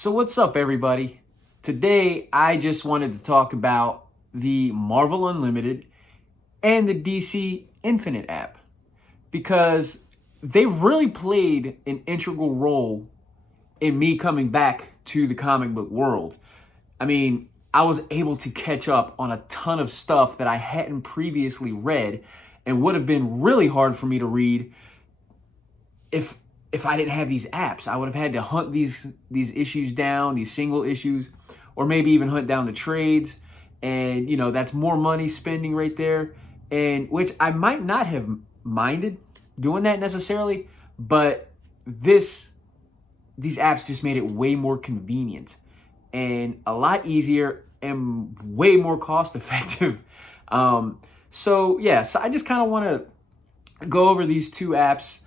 So what's up, everybody? Today, I just wanted to talk about the Marvel Unlimited and the DC Infinite app because they've really played an integral role in me coming back to the comic book world. I mean, I was able to catch up on a ton of stuff that I hadn't previously read and would have been really hard for me to read if I didn't have these apps. I would have had to hunt these issues down, these single issues, or maybe even hunt down the trades. And that's more money spending right there, and which I might not have minded doing that necessarily, but these apps just made it way more convenient and a lot easier and way more cost effective. So I just kind of want to go over these two apps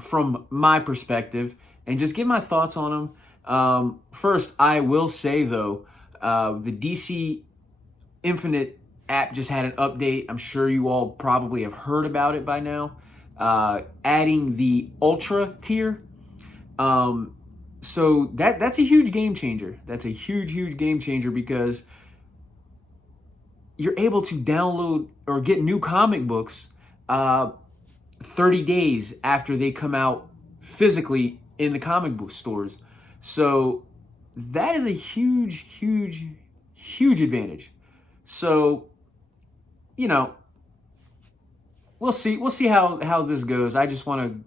from my perspective and just give my thoughts on them. First, I will say though, the DC Infinite app just had an update. I'm sure you all probably have heard about it by now. Adding the Ultra tier. So that's a huge game changer. That's a huge game changer because you're able to download or get new comic books 30 days after they come out physically in the comic book stores. So that is a huge advantage. So, we'll see how this goes. I just want to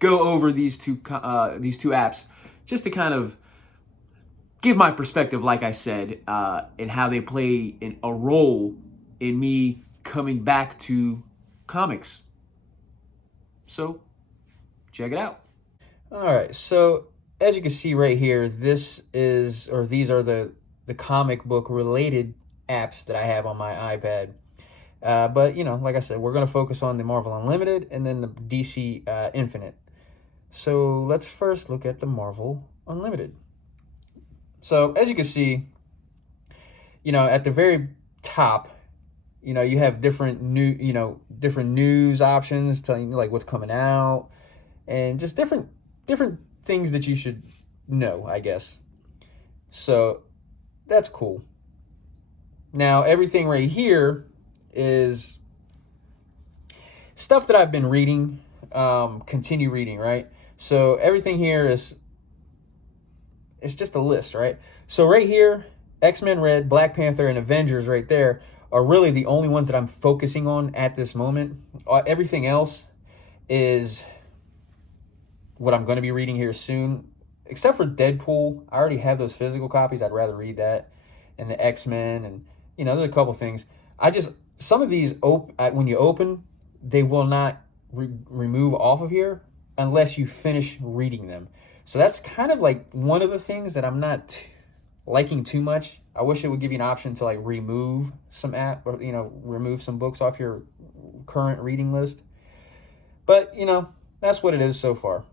go over these two apps just to kind of give my perspective, like I said, and how they play a role in me coming back to comics. So, check it out. All right, so as you can see right here, these are the comic book related apps that I have on my iPad. But, like I said, we're going to focus on the Marvel Unlimited and then the DC Infinite. So let's first look at the Marvel Unlimited. So as you can see, at the very top, you have different news options telling you like what's coming out and just different things that you should know, I guess. So that's cool. Now, everything right here is stuff that I've been reading, continue reading, right? So everything here it's just a list, right? So right here, X-Men Red, Black Panther, and Avengers right there are really the only ones that I'm focusing on at this moment. Everything else is what I'm going to be reading here soon, except for Deadpool. I already have those physical copies. I'd rather read that. And the X-Men, and there's a couple things. Some of these, when you open, they will not remove off of here unless you finish reading them. So that's kind of like one of the things that I'm not liking too much. I wish it would give you an option to like remove some remove some books off your current reading list. But, that's what it is so far.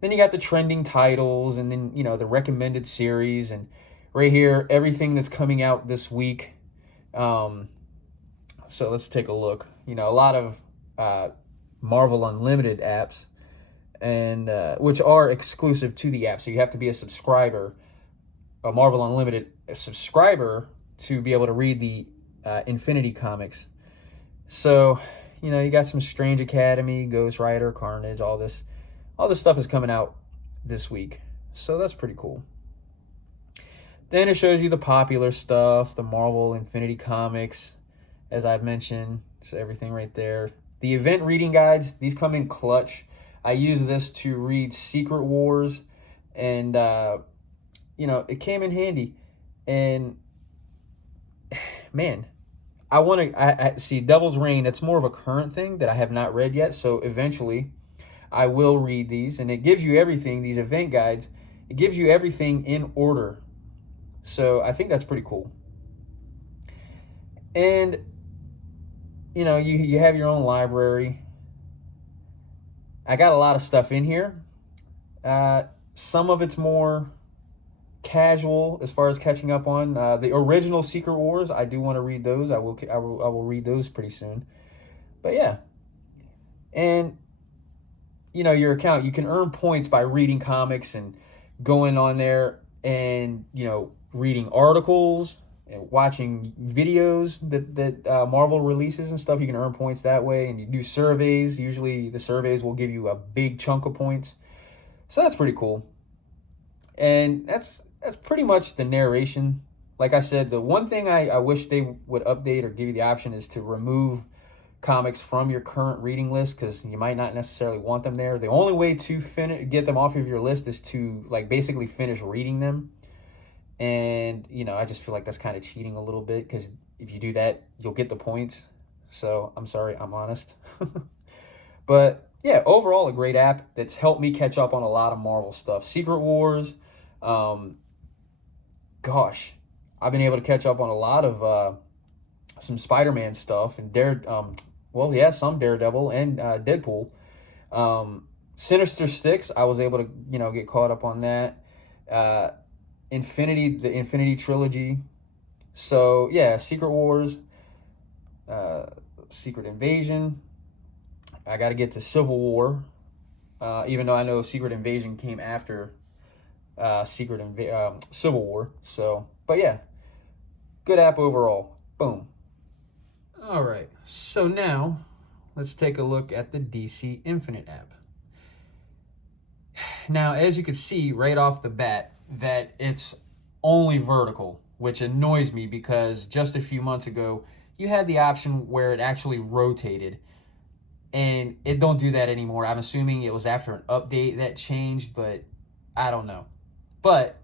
Then you got the trending titles, and then, the recommended series, and right here, everything that's coming out this week. So let's take a look. A lot of Marvel Unlimited apps, and which are exclusive to the app. So you have to be a Marvel Unlimited subscriber to be able to read the Infinity comics. So, you got some Strange Academy, Ghost Rider, Carnage, all this stuff is coming out this week. So that's pretty cool. Then it shows you the popular stuff, the Marvel Infinity comics, as I've mentioned. So everything right there. The event reading guides, these come in clutch. I use this to read Secret Wars, and it came in handy. And man, I see Devil's Reign. It's more of a current thing that I have not read yet. So eventually I will read these, and it gives you everything, these event guides. It gives you everything in order. So I think that's pretty cool. And, you have your own library. I got a lot of stuff in here. Some of it's more casual as far as catching up on. The original Secret Wars, I do want to read those. I will read those pretty soon. But yeah. And, your account, you can earn points by reading comics and going on there and, reading articles and watching videos that Marvel releases and stuff. You can earn points that way, and you do surveys. Usually the surveys will give you a big chunk of points. So that's pretty cool. And that's pretty much the narration. Like I said, the one thing I wish they would update or give you the option is to remove comics from your current reading list, because you might not necessarily want them there. The only way to get them off of your list is to basically finish reading them. And, I just feel like that's kind of cheating a little bit, because if you do that, you'll get the points. So I'm sorry, I'm honest. But yeah, overall, a great app that's helped me catch up on a lot of Marvel stuff. Secret Wars, gosh, I've been able to catch up on a lot of some Spider-Man stuff, and some Daredevil and Deadpool. Sinister Six, I was able to get caught up on that. The Infinity Trilogy. So yeah, Secret Wars, Secret Invasion. I got to get to Civil War, even though I know Secret Invasion came after Civil War. So, but yeah, good app overall. Boom. All right, so now let's take a look at the DC Infinite app. Now, as you can see right off the bat, that it's only vertical, which annoys me, because just a few months ago, you had the option where it actually rotated, and it don't do that anymore. I'm assuming it was after an update that changed, but I don't know. But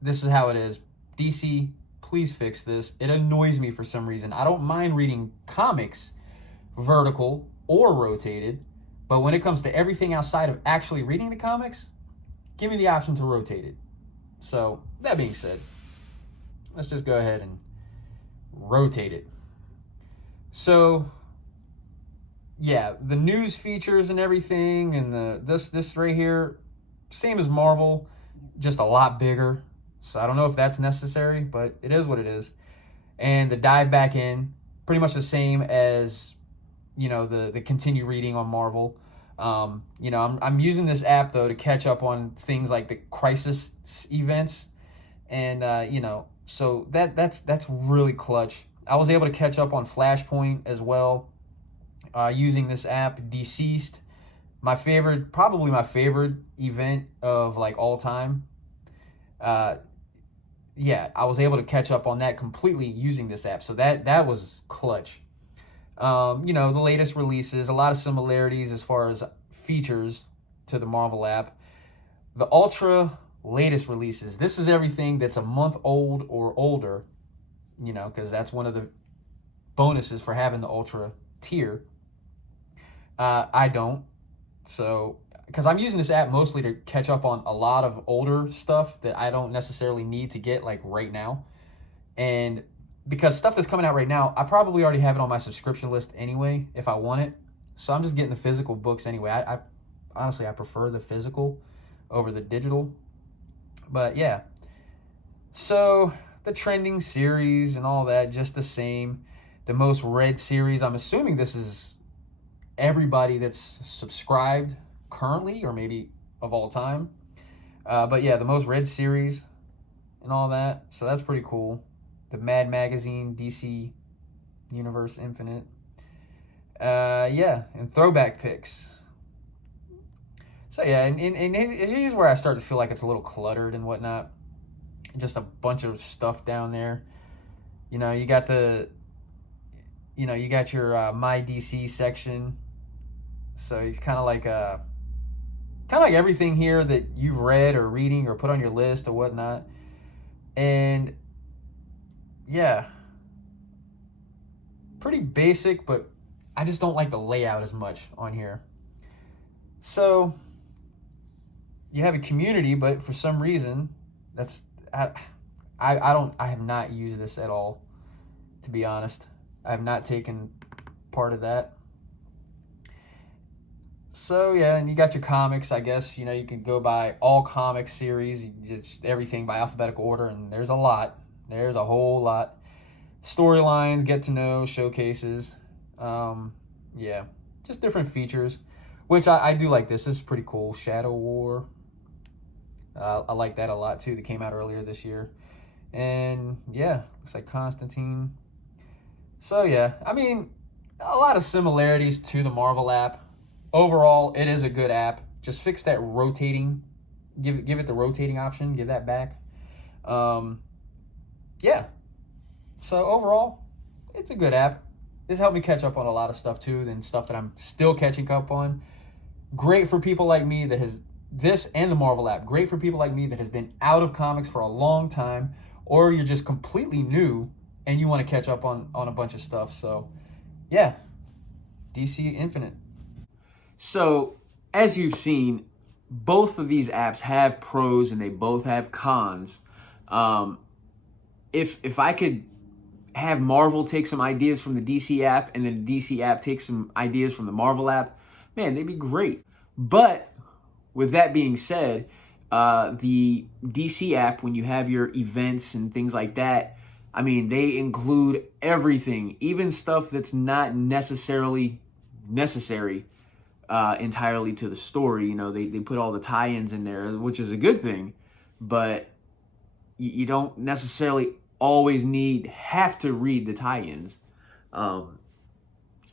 this is how it is. DC, please fix this. It annoys me for some reason. I don't mind reading comics vertical or rotated, but when it comes to everything outside of actually reading the comics, give me the option to rotate it. So, that being said, let's just go ahead and rotate it. So, yeah, the news features and everything, and this right here, same as Marvel, just a lot bigger. So I don't know if that's necessary, but it is what it is. And the dive back in, pretty much the same as, the continue reading on Marvel. I'm using this app though to catch up on things like the crisis events, and so that's really clutch. I was able to catch up on Flashpoint as well, using this app. Deceased, probably my favorite event of all time. Yeah, I was able to catch up on that completely using this app. So that was clutch. The latest releases, a lot of similarities as far as features to the Marvel app. The ultra latest releases, this is everything that's a month old or older, because that's one of the bonuses for having the ultra tier. I don't. So, because I'm using this app mostly to catch up on a lot of older stuff that I don't necessarily need to get right now. And because stuff that's coming out right now, I probably already have it on my subscription list anyway if I want it. So I'm just getting the physical books anyway. I honestly, I prefer the physical over the digital. But yeah. So the trending series and all that, just the same. The most read series, I'm assuming this is everybody that's subscribed currently, or maybe of all time. But yeah, the most read series and all that. So that's pretty cool. The Mad Magazine, DC Universe Infinite. Yeah, and throwback picks. So yeah, and here's where I start to feel like it's a little cluttered and whatnot. Just a bunch of stuff down there. You got your My DC section. So it's kind of like everything here that you've read or reading or put on your list or whatnot. And yeah, pretty basic, but I just don't like the layout as much on here. So you have a community, but for some reason, I have not used this at all, to be honest. I have not taken part of that. So yeah, and you got your comics, I guess. You can go by all comic series, just everything by alphabetical order, and there's a lot. There's a whole lot. Storylines, get to know, showcases. Yeah, just different features, which I do like this. This is pretty cool. Shadow War. I like that a lot too. That came out earlier this year. And yeah, looks like Constantine. So yeah, I mean, a lot of similarities to the Marvel app. Overall, it is a good app. Just fix that rotating. Give it the rotating option. Give that back. Um, yeah. So overall, it's a good app. This helped me catch up on a lot of stuff too, and stuff that I'm still catching up on. Great for people like me that has this and the Marvel app. Great for people like me that has been out of comics for a long time, or you're just completely new and you want to catch up on a bunch of stuff. So yeah, DC Infinite. So as you've seen, both of these apps have pros and they both have cons. Um, if I could have Marvel take some ideas from the DC app and then the DC app take some ideas from the Marvel app, man, they'd be great. But with that being said, the DC app, when you have your events and things like that, I mean, they include everything, even stuff that's not necessarily necessary entirely to the story. You know, they put all the tie-ins in there, which is a good thing, but you don't necessarily always have to read the tie-ins. I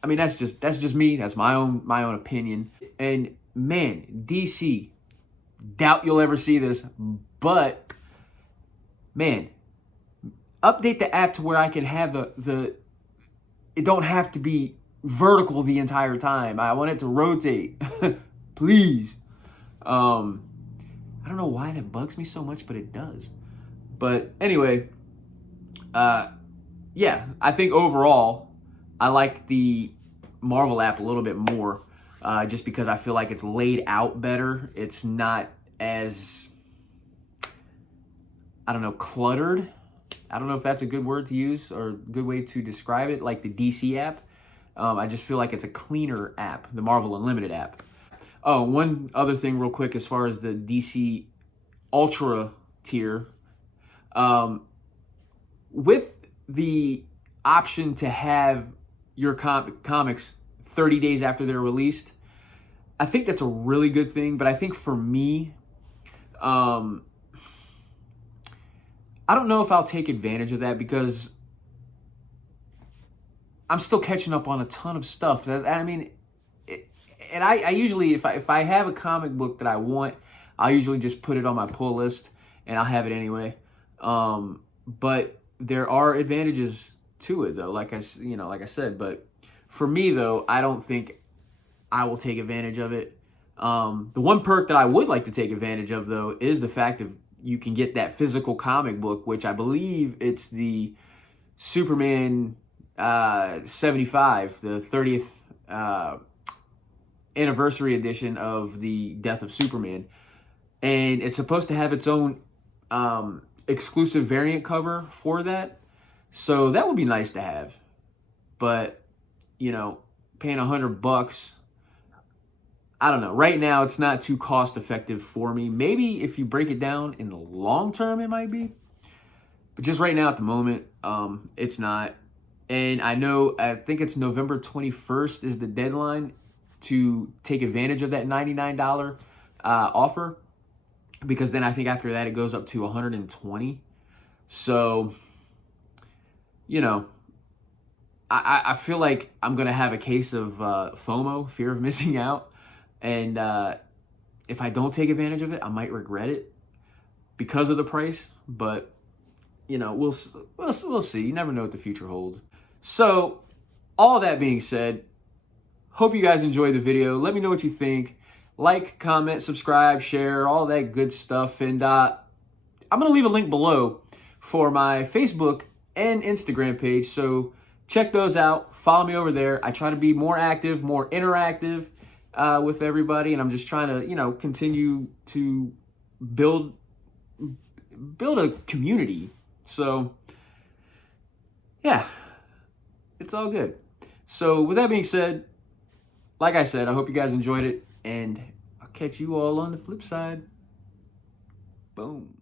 mean, that's just me. That's my own opinion. And man, DC, doubt you'll ever see this, but man, update the app to where I can have it don't have to be vertical the entire time. I want it to rotate. Please. I don't know why that bugs me so much, but it does. But anyway, yeah, I think overall I like the Marvel app a little bit more, just because I feel like it's laid out better. It's not as, I don't know, cluttered. I don't know if that's a good word to use or a good way to describe it, like the DC app. I just feel like it's a cleaner app, the Marvel Unlimited app. Oh, one other thing real quick as far as the DC Ultra tier. With the option to have your comics 30 days after they're released, I think that's a really good thing. But I think for me, I don't know if I'll take advantage of that because I'm still catching up on a ton of stuff. I mean, and I usually, if I have a comic book that I want, I'll usually just put it on my pull list and I'll have it anyway. But there are advantages to it though, like I said. But for me though, I don't think I will take advantage of it. The one perk that I would like to take advantage of though is the fact that you can get that physical comic book, which I believe it's the Superman 75, the 30th anniversary edition of the Death of Superman, and it's supposed to have its own exclusive variant cover for that, so that would be nice to have. But you know, paying $100, I don't know. Right now, it's not too cost effective for me. Maybe if you break it down in the long term, it might be. But just right now, at the moment, it's not. And I think it's November 21st is the deadline to take advantage of that $99 offer. Because then I think after that, it goes up to $120. So, you know, I feel like I'm going to have a case of FOMO, fear of missing out. And if I don't take advantage of it, I might regret it because of the price. But, you know, we'll see. You never know what the future holds. So, all that being said, hope you guys enjoyed the video. Let me know what you think. Like, comment, subscribe, share, all that good stuff. And I'm going to leave a link below for my Facebook and Instagram page. So, check those out. Follow me over there. I try to be more active, more interactive with everybody. And I'm just trying to, you know, continue to build a community. So, yeah, it's all good. So, with that being said, like I said, I hope you guys enjoyed it. And I'll catch you all on the flip side. Boom.